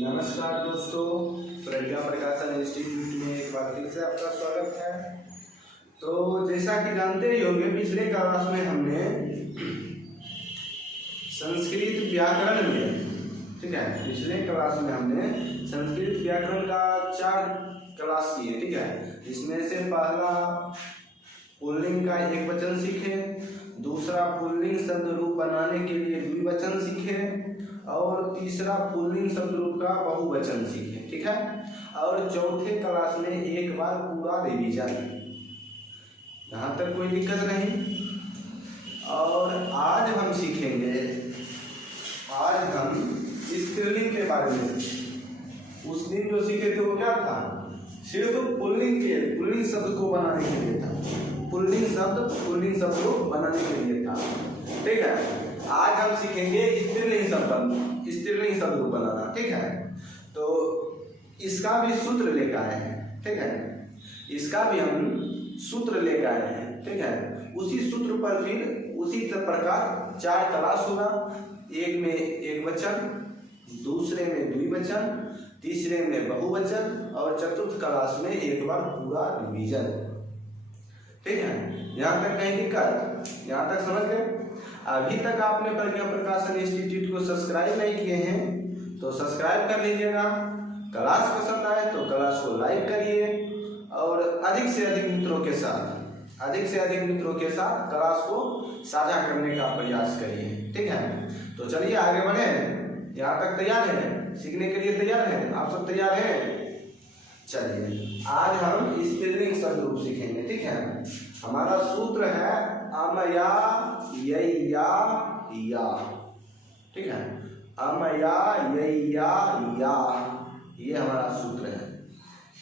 नमस्कार दोस्तों, प्रज्ञा प्रकाशन इंस्टीट्यूट में एक बार फिर से आपका स्वागत है। तो जैसा कि जानते ही होंगे, पिछले क्लास में हमने संस्कृत व्याकरण में, ठीक है, पिछले क्लास में हमने संस्कृत व्याकरण का 4 क्लास किए, ठीक है। इसमें से पहला पुल्लिंग का एक वचन सीखे, दूसरा पुल्लिंग शब्द रूप बनाने के लिए द्विवचन सीखे, और तीसरा पुल्लिंग शब्द रूप का बहुवचन सीखे, ठीक है। और चौथे क्लास में एक बार पूरा रिवीजन, यहाँ तक कोई दिक्कत नहीं। और आज हम सीखेंगे, आज हम स्त्रीलिंग के बारे में। उस दिन जो सीखे थे वो क्या था? सिर्फ पुल्लिंग शब्द को बनाने के लिए था, पुल्लिंग शब्द को बनाने के लिए था, ठीक है। आज हम सीखेंगे स्त्रीलिंग शब्द को बनाना, ठीक है। तो इसका भी सूत्र लेकर आए हैं, ठीक है, इसका भी हम सूत्र लेकर आए हैं, ठीक है। उसी सूत्र पर फिर उसी प्रकार 4 क्लास होगा। एक में एक वचन, दूसरे में द्विवचन, तीसरे में बहुवचन, और चतुर्थ क्लास में एक बार पूरा रिवीजन, ठीक है। यहाँ तक कहीं दिक्कत? यहाँ तक समझ गए? अभी तक आपने प्रज्ञा प्रकाशन इंस्टीट्यूट को सब्सक्राइब नहीं किए हैं तो सब्सक्राइब कर लीजिएगा। क्लास पसंद आए तो क्लास को लाइक करिए, और अधिक से अधिक मित्रों के साथ क्लास को साझा करने का प्रयास करिए, ठीक है। तो चलिए आगे बढ़े। यहाँ तक तैयार हैं? सीखने के लिए तैयार हैं? आप सब तैयार हैं? चलिए आज हम स्त्रीलिंग शब्द रूप सीखेंगे, ठीक है। हमारा सूत्र है अमया यय्या या, ठीक है। अमया यय्या या, ये हमारा सूत्र है।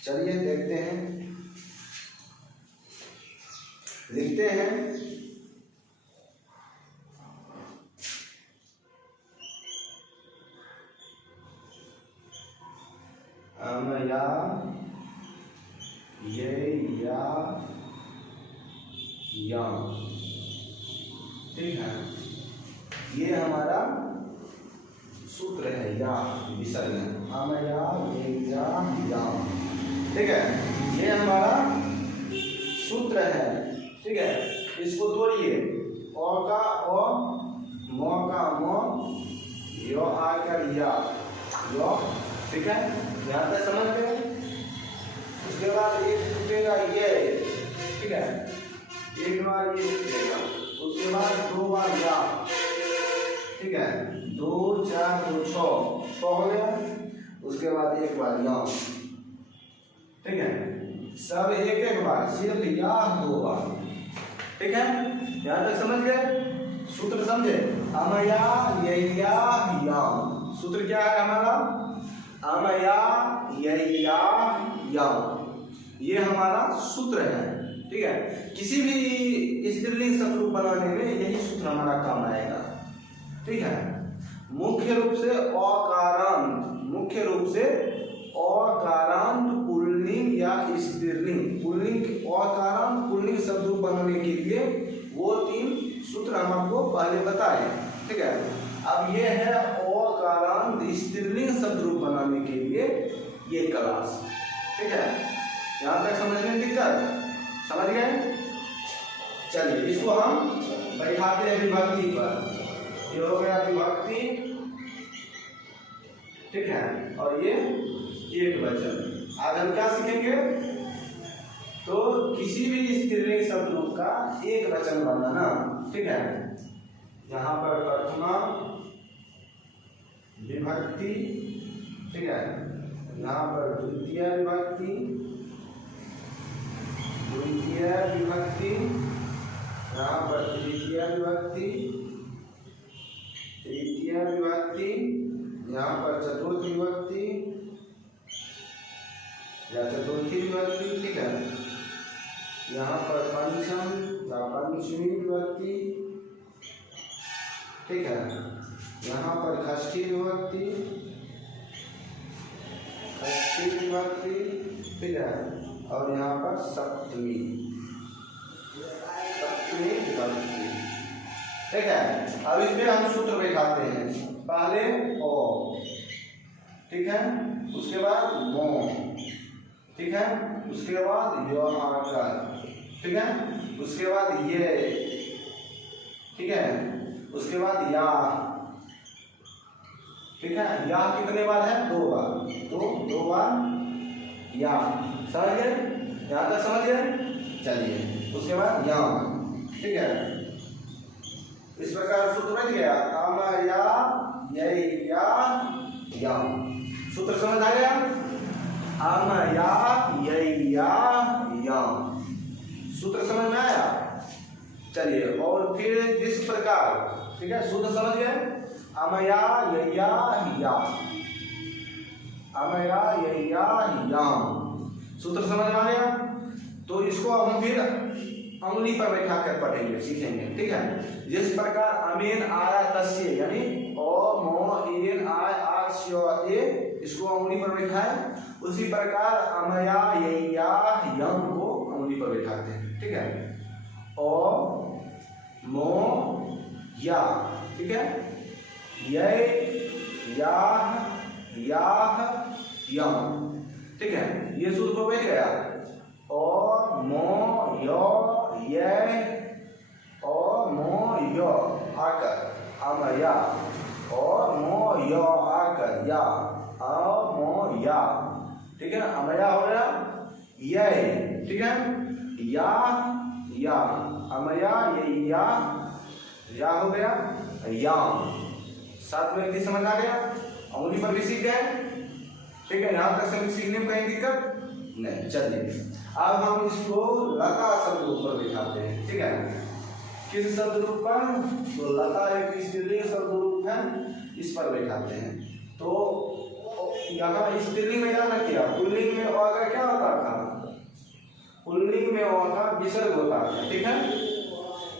चलिए देखते हैं, लिखते हैं। अमया यय्या या, ठीक है। ये हमारा सूत्र है, या विसर्ग है, अमया यय्या या, ठीक है। ये हमारा सूत्र है, ठीक है। इसको तोड़िए, अ का अ, म का म, यो आकर या, यो, ठीक है। यहाँ तक समझ गए? उसके बाद एक टूटेगा ये, ठीक है, एक बार ये टूटेगा, उसके बाद 2 बार या, ठीक है, 2 4 2 6 हो गया। उसके बाद एक बार या, ठीक है। सब एक बार, सिर्फ या 2 बार, ठीक है। यहाँ तक समझ गए? सूत्र समझे? अमया यय्या या, सूत्र क्या है हमारा? अमया यय्या या, ये हमारा सूत्र है, ठीक है। किसी भी स्त्रीलिंग शब्द रूप बनाने में यही सूत्र हमारा काम आएगा, ठीक है। मुख्य रूप से अकारांत पुल्लिंग या स्त्रीलिंग, अकारांत पुल्लिंग शब्द रूप बनाने के लिए वो 3 सूत्र हम आपको पहले बताए, ठीक है। अब ये है अकारांत स्त्रीलिंग शब्द रूप बनाने के लिए ये क्लास, ठीक है। यहाँ तक समझने में दिक्कत? समझ गए? चलिए इसको हम बैठाते हैं विभक्ति पर। ये हो गया विभक्ति, ठीक है, और ये एक वचन। आज हम क्या सीखेंगे? तो किसी भी स्त्रीलिंग शब्द रूप का एक वचन बनाना, ठीक है। यहाँ पर प्रथमा विभक्ति, ठीक है, यहाँ पर द्वितीय विभक्ति, यहाँ पर तृतीय विभक्ति, यहाँ पर चतुर्थी विभक्ति, ठीक है। यहाँ पर पंचमी विभक्ति, ठीक है। यहाँ पर षष्ठी विभक्ति, ठीक है। और यहाँ पर सप्तमी विभक्ति, ठीक है। अब इसमें हम सूत्र बैठाते हैं। पहले ओ, ठीक है, उसके बाद मो, ठीक है, उसके बाद यो आकर, ठीक है, उसके बाद ये, ठीक है, उसके बाद या, ठीक है, या कितने बार है? 2 बार, तो 2 बार या, समझ गए? यहाँ तक समझ गए? चलिए उसके बाद या, ठीक है, इस प्रकार सूत्र बन गया, अमया या, सूत्र समझ आ गया? अमया या, सूत्र समझ में आया? चलिए, और फिर जिस प्रकार, ठीक है, सूत्र समझ गए, अमया या, अमया या, सूत्र समझ में आ गया? तो इसको अब हम फिर अंगुली पर बैठा कर पढ़ेंगे, सीखेंगे, ठीक है। जिस प्रकार अमीन आया तस्य, यानी ओ मो इन आय आस्यो ए, इसको अंगुली पर बैठाए, उसी प्रकार अमया या यम को अंगुली पर बैठाते हैं, ठीक है। ओ मो या, ठीक है, या यम, ठीक है, ये सूत्र को बैठ गया। ओ मो यो ये, ओ मो यो आकर अमया, ओ मो यो आकर या, ओ मो या, ठीक है, अमया हो गया, ये, ठीक है, या, अमया या हो गया, याम। 7 व्यक्ति समझ आ गया, अंगुली पर भी सीख गए, ठीक है, यहाँ तक समझ सीखने में कहीं दिक्कत नहीं। चलिए अब हम इसको लता शब्द रूप पर बिठाते हैं, ठीक है, किस शब्द रूप पर? तो लता एक स्त्रीलिंग शब्द रूप है, इस पर बैठाते हैं। तो यहाँ स्त्रीलिंग में जाना क्या, पुल्लिंग में अ का क्या होता था? पुल्लिंग में अ का विसर्ग होता था, ठीक है,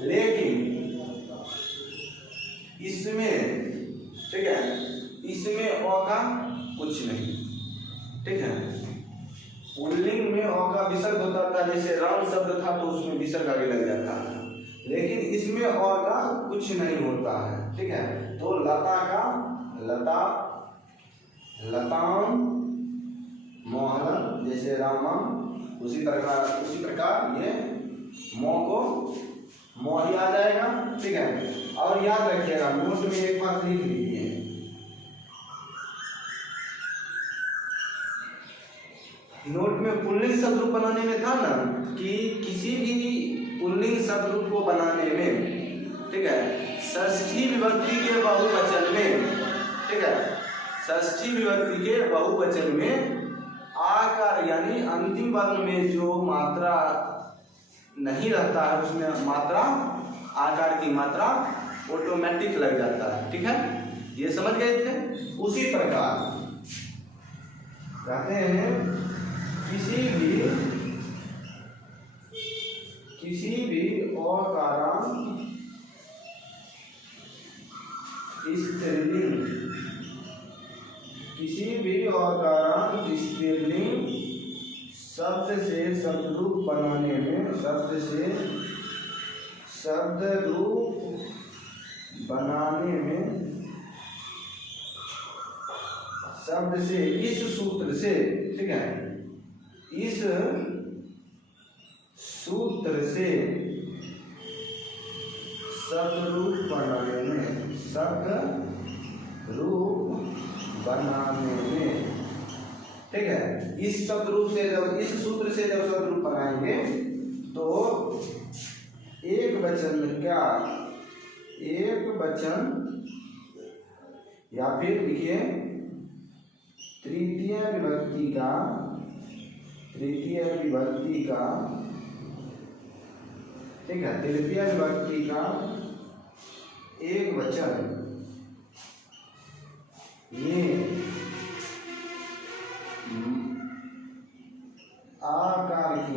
लेकिन इसमें, ठीक है, इसमें अ का कुछ नहीं, ठीक है, पुल्लिंग में अ का विसर्ग होता था, जैसे राम शब्द था तो उसमें विसर्ग आगे लग जाता था, लेकिन इसमें अ का कुछ नहीं होता है, ठीक है। तो लता का लता, लताम, मोहन जैसे रामम, उसी प्रकार ये मो को मोह ही आ जाएगा, ठीक है। और याद रखिएगा, नोट में एक बात लिख लीजिए, नोट में पुल्लिंग शब्द रूप बनाने में था ना कि किसी भी पुल्लिंग शब्द रूप को बनाने में, ठीक है, षष्ठी विभक्ति के बहुवचन में, ठीक है, षष्ठी विभक्ति के बहुवचन में आकार यानी अंतिम वर्ण में जो मात्रा नहीं रहता है, उसमें मात्रा, आकार की मात्रा ऑटोमेटिक लग जाता है, ठीक है, ये समझ गए थे। उसी प्रकार कहते हैं किसी भी अकारांत स्त्रीलिंग, किसी भी अकारांत स्त्रीलिंग शब्द से शब्द रूप बनाने में, शब्द से शब्द रूप बनाने में, शब्द से इस सूत्र से, ठीक है, इस सूत्र से शब्द रूप बनाने में, शब्द रूप बनाने में, ठीक है, इस शब्द रूप से जब, इस सूत्र से जब शब्द रूप बनाएंगे तो एक वचन में क्या, एक वचन या फिर लिखिए तृतीय विभक्ति का, तृतीय विभक्ति का, ठीक है, तृतीय विभक्ति का एक वचन, ये आकार की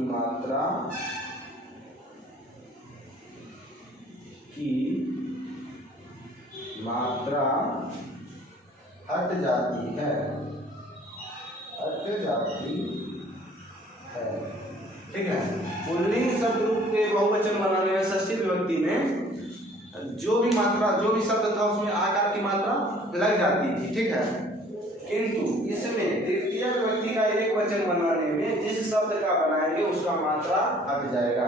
मात्रा हट जाती है, हट जाती है, ठीक है। पुल्लिंग शब्द रूप के बहुवचन बनाने में षष्ठी विभक्ति में जो भी मात्रा, जो भी शब्द था उसमें आकार की मात्रा लग जाती थी, ठीक है। किंतु इसमें तृतीय विभक्ति का एक वचन बनाने में जिस शब्द का बनाएंगे उसका मात्रा हट जाएगा।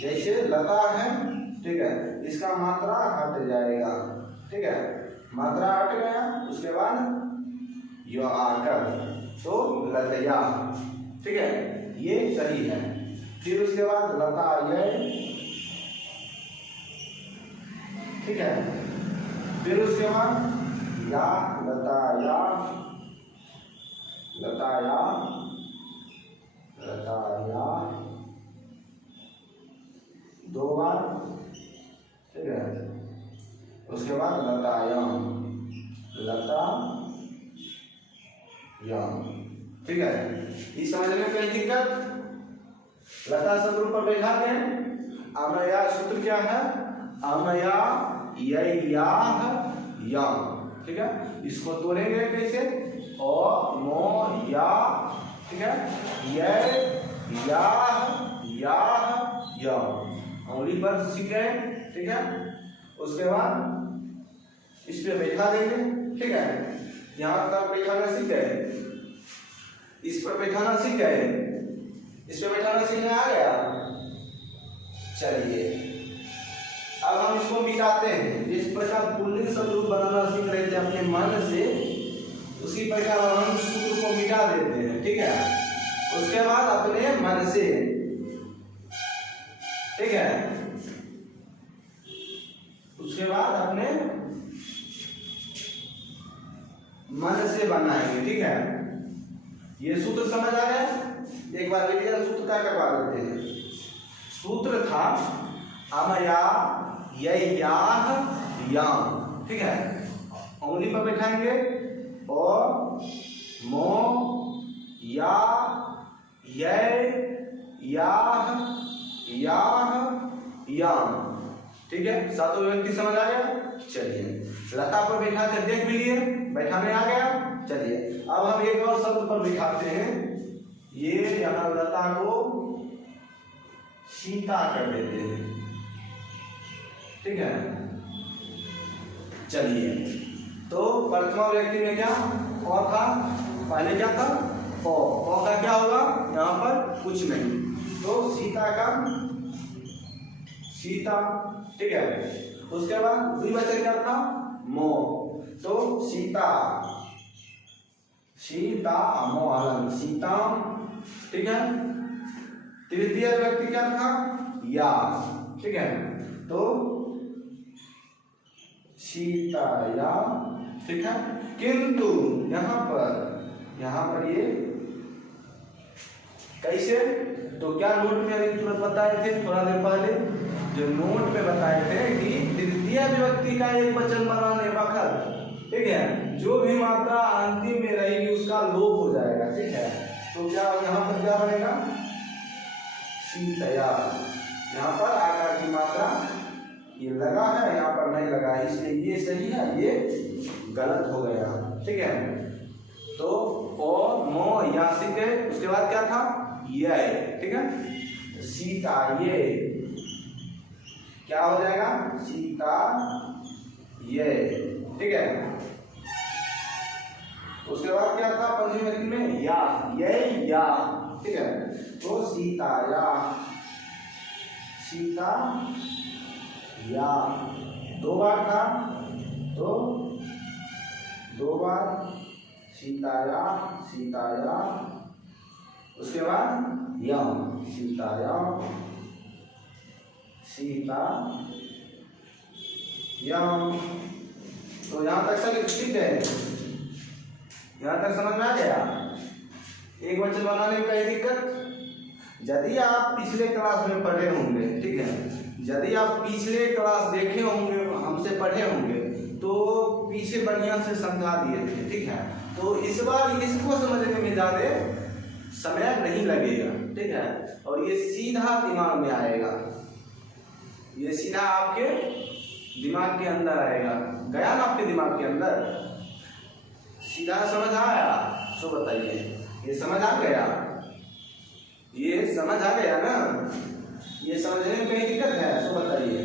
जैसे लता है, ठीक है, इसका मात्रा हट जाएगा, ठीक है, मात्रा हट गया, उसके बाद यो आकर तो लतया, ठीक है, ये सही है। फिर उसके बाद लता ये, ठीक है, फिर उसके बाद या लताया, लताया, लताया, दो बार, ठीक है, उसके बाद लतायाम, लतायाम, ठीक है। इस समझने में कोई दिक्कत? लता शब्द पर बैठा दें। अमया सूत्र क्या है? अमया याह याम, ठीक है, इसको तोड़ेंगे कैसे? ओ मो या, ठीक है, ये याह याम, उंगली पर सीख गए, ठीक है। उसके बाद इस पे बैठा देंगे, ठीक है, यहाँ तक बैठाना सीख गए, इस पर बैठाना सीख गए, इस पे बैठाना सीखने आ गया। चलिए अब हम इसको मिटाते हैं। जिस प्रकार पुल्लिंग शब्द बनाना सीख रहे थे अपने मन से, उसी प्रकार हम सूत्र को मिटा देते हैं, ठीक है। उसके बाद अपने मन से, ठीक है, उसके बाद अपने मन से बनाएंगे, ठीक है। ये सूत्र समझ आ गया? एक बार रिवीजन सूत्र क्या करवा देते हैं। सूत्र था अमया याह याम, ठीक है, उंगली पर बैठाएंगे और मो या याह याह याम, ठीक है, सातों व्यक्ति समझ आ गया। चलिए लता पर बैठा कर देख भी लिए, बैठाने आ गया। चलिए अब हम एक और शब्द पर बिठाते हैं। ये यहाँ लता को सीता कर देते हैं, ठीक है। चलिए तो प्रथमा व्यक्ति में क्या और था? पहले क्या था? ओ का क्या होगा? यहाँ पर कुछ नहीं, तो सीता का सीता, ठीक है। उसके बाद द्विवचन क्या था? मो, तो सीता, सीता मो हलन सीताम, ठीक है। तृतीय व्यक्ति क्या था? या, ठीक है, तो सीता या, ठीक है। किंतु यहाँ पर ये कैसे? तो क्या नोट में अभी तुरंत बताए थे थोड़ा देर पहले, जो नोट में बताए थे कि तृतीय विभक्ति का एक वचन बनाने वक्त, ठीक है, जो भी मात्रा अंतिम में रहेगी उसका लोप हो जाएगा, ठीक है। तो क्या यहाँ पर क्या बनेगा? सीतया। यहाँ पर आकार की मात्रा ये लगा है, यहाँ पर नहीं लगा है, इसलिए ये सही है, ये गलत हो गया, ठीक है। तो ओ मो या सीख गए। उसके बाद क्या था? ये, ठीक है, सीता ये क्या हो जाएगा? सीता ये, ठीक है। उसके बाद क्या था पंचमी व्यक्ति में? या, ये या, ठीक है, तो सीता या, सीता या, दो बार था, तो दो बार सीताया, सीताया, उसके बाद यम, सीताया, सीता यम। तो यहाँ तक सब ठीक है, यहाँ तक समझ में आ गया? एक वचन बनाने में कोई दिक्कत? यदि आप पिछले क्लास में पढ़े होंगे, ठीक है, यदि आप पिछले क्लास देखे होंगे, हमसे पढ़े होंगे, तो पीछे बढ़िया से समझा दिए थे, ठीक है। तो इस बार इसको समझने में ज़्यादा समय नहीं लगेगा, ठीक है, और ये सीधा दिमाग में आएगा, ये सीधा आपके दिमाग के अंदर आएगा। गया ना आपके दिमाग के अंदर? सीधा समझ आया? तो बताइए, ये समझ आ गया? ये समझ आ गया ना? ये समझने में कोई दिक्कत है? तो बताइए।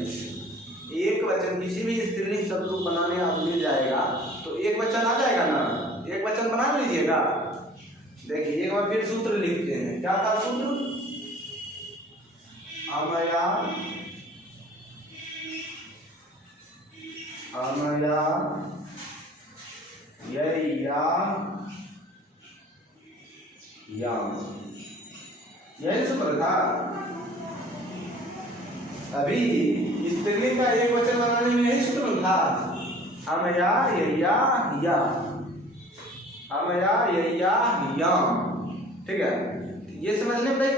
एक वचन किसी भी स्त्रीलिंग शब्द को बनाने आप मिल जाएगा तो एक वचन आ जाएगा ना, एक वचन बना लीजिएगा। देखिए एक बार फिर सूत्र लिखते हैं। क्या था सूत्र? अमया अमया यया याम, यही सूत्र था। अभी स्त्रीलिंग का एक वचन बनाने में यही सूत्र था, अमया यया या, अमया यया याम। ठीक है, ये समझने में नहीं।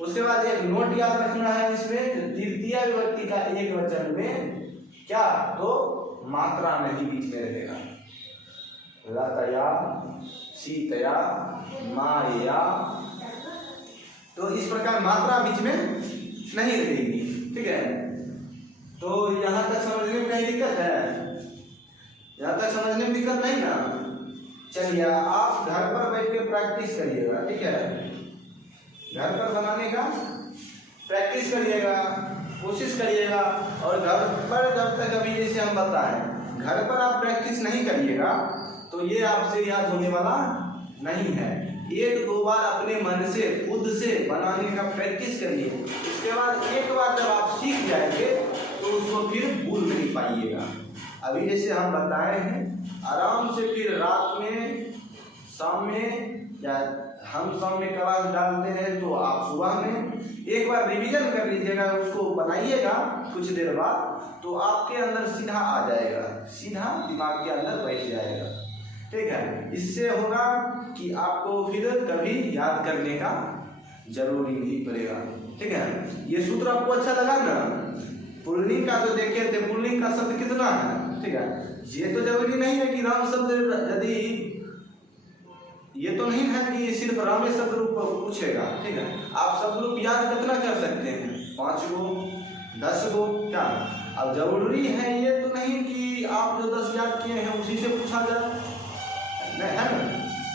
उसके बाद एक नोट याद रखना है इसमें, द्वितीय विभक्ति का एक वचन में क्या तो मात्रा नहीं बीच में रहेगा। लतया, सीतया, माया, तो इस प्रकार मात्रा बीच में नहीं रहेगी। ठीक है, तो यहाँ तक समझने में कहीं दिक्कत है? यहाँ तक समझने में दिक्कत नहीं ना? चलिए आप घर पर बैठ के प्रैक्टिस करिएगा। ठीक है, घर पर बनाने का प्रैक्टिस करिएगा, कोशिश करिएगा। और घर पर जब तक अभी जैसे हम बताएं, घर पर आप प्रैक्टिस नहीं करिएगा तो ये आपसे याद होने वाला नहीं है। एक दो बार अपने मन से खुद से बनाने का प्रैक्टिस करिए। उसके बाद एक बार जब आप सीख जाएंगे तो उसको फिर भूल नहीं पाइएगा। अभी जैसे हम बताए हैं, आराम से फिर रात में, शाम में, या हम शाम में क्लास डालते हैं तो आप सुबह में एक बार रिवीजन कर लीजिएगा, उसको बनाइएगा कुछ देर बाद, तो आपके अंदर सीधा आ जाएगा, सीधा दिमाग के अंदर बैठ जाएगा। ठीक है, इससे होगा कि आपको फिर कभी याद करने का जरूरी नहीं पड़ेगा। ठीक है, ये सूत्र आपको अच्छा लगा ना? पुल्लिंग का जो देखे थे, पुल्लिंग का शब्द कितना है? ठीक है, ये तो जरूरी नहीं है कि राम शब्द, यदि ये तो नहीं है कि सिर्फ राम शब्द रूप पूछेगा। ठीक है, आप शब्द रूप याद कितना कर सकते हैं? 5 गो, 10 गो, क्या? अब जरूरी है ये तो नहीं कि आप जो 10 याद किए हैं उसी से पूछा जाए, नहीं है ना?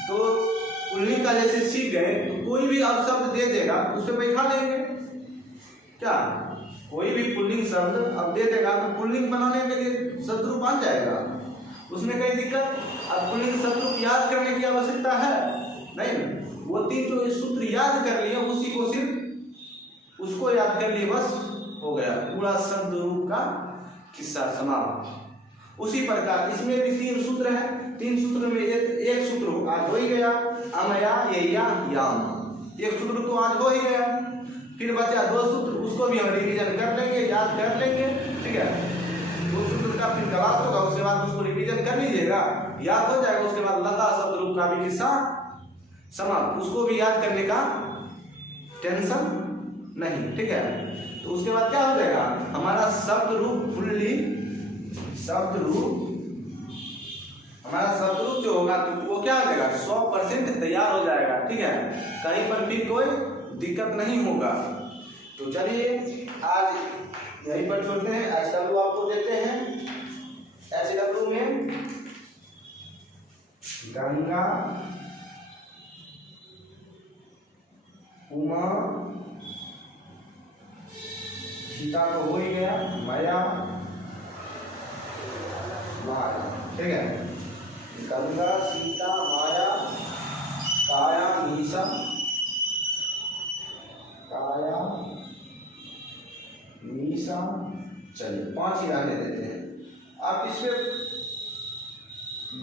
तो पुल्लिंग का जैसे सीख गए तो कोई भी आप शब्द दे देगा उस पर बैठा लेंगे। क्या कोई भी पुल्लिंग शब्द अब दे देगा तो पुल्लिंग बनाने के लिए शब्द रूप आ जाएगा, उसमें कहीं दिक्कत? अब पुल्लिंग शब्द रूप याद करने की आवश्यकता है नहीं। वो 3 जो सूत्र याद कर लिए उसी को सिर्फ उसको याद कर लिए, बस हो गया, पूरा शब्द रूप का किस्सा समाप्त। उसी प्रकार इसमें भी 3 सूत्र है। 3 सूत्र में एक सूत्र आज हो ही गया, अमया यया याम, एक सूत्र तो आज हो ही गया। फिर बचा 2 सूत्र, उसको भी हम रिवीजन कर लेंगे, याद कर लेंगे। ठीक है, 2 सूत्र का फिर क्लास होगा, उसके बाद उसको रिवीजन कर लीजिएगा, याद हो जाएगा। उसके बाद लता शब्द रूप का भी किस्सा समाप्त, उसको भी याद करने का टेंशन नहीं। ठीक है, तो उसके बाद क्या हो जाएगा? हमारा शब्द रूप फुल्ली, शब्द रूप, हमारा शब्द रूप जो होगा तो वो क्या हो जाएगा? 100% तैयार हो जाएगा। ठीक है, कहीं पर भी कोई दिक्कत नहीं होगा। तो चलिए आज यहीं पर छोड़ते हैं। HW आपको देते हैं। HW में गंगा, उमा, सीता तो हो ही गया, माया, माया। ठीक है, गंगा, सीता, माया, काया, मीसा, काया, मीसा। चलिए 5 ही रहने देते हैं। आप इस पे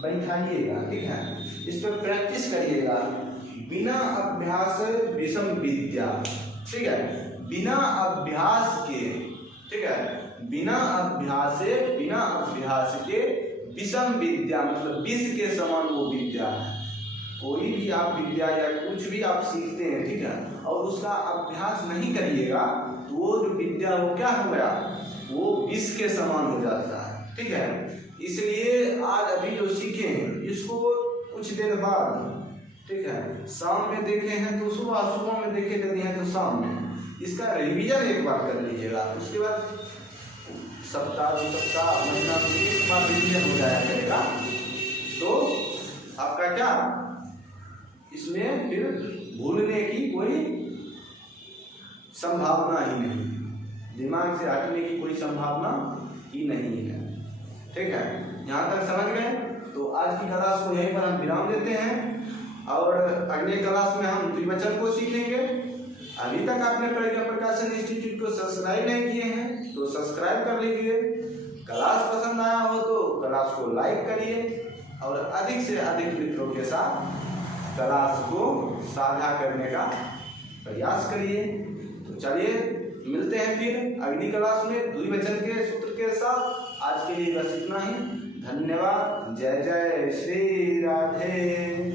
बैठाइएगा। ठीक है, इस पे प्रैक्टिस करिएगा। बिना अभ्यास विषम विद्या। ठीक है, बिना अभ्यास के, ठीक है, बिना अभ्यास के विषम विद्या, मतलब विष के समान वो विद्या है। कोई भी आप विद्या या कुछ भी आप सीखते हैं, ठीक है, और उसका अभ्यास नहीं करिएगा तो वो जो विद्या वो क्या हो गया? वो विष के समान हो जाता है। ठीक है, इसलिए आज अभी जो सीखे हैं इसको कुछ देर बाद, ठीक है, शाम में देखे हैं तो सुबह में देखे यदि हैं तो शाम में इसका रिवीजन एक बार कर लीजिएगा। उसके बाद सप्ताह 2 सप्ताह महीना में एक बार रिवीजन हो जाया करेगा तो आपका क्या इसमें फिर भूलने की कोई संभावना ही नहीं, दिमाग से हटने की कोई संभावना ही नहीं है। ठीक है, यहाँ तक समझ गए? तो आज की क्लास को यहीं पर हम विराम देते हैं और अगले क्लास में हम द्विवचन को सीखेंगे। अभी तक आपने प्रज्ञा प्रकाशन इंस्टीट्यूट को सब्सक्राइब नहीं किए हैं तो सब्सक्राइब कर लीजिए। क्लास पसंद आया हो तो क्लास को लाइक करिए और अधिक से अधिक मित्रों के साथ क्लास को साझा करने का प्रयास करिए। तो चलिए मिलते हैं फिर अगली क्लास में द्विवचन के सूत्र के साथ। आज के लिए बस इतना ही। धन्यवाद। जय जय श्री राधे।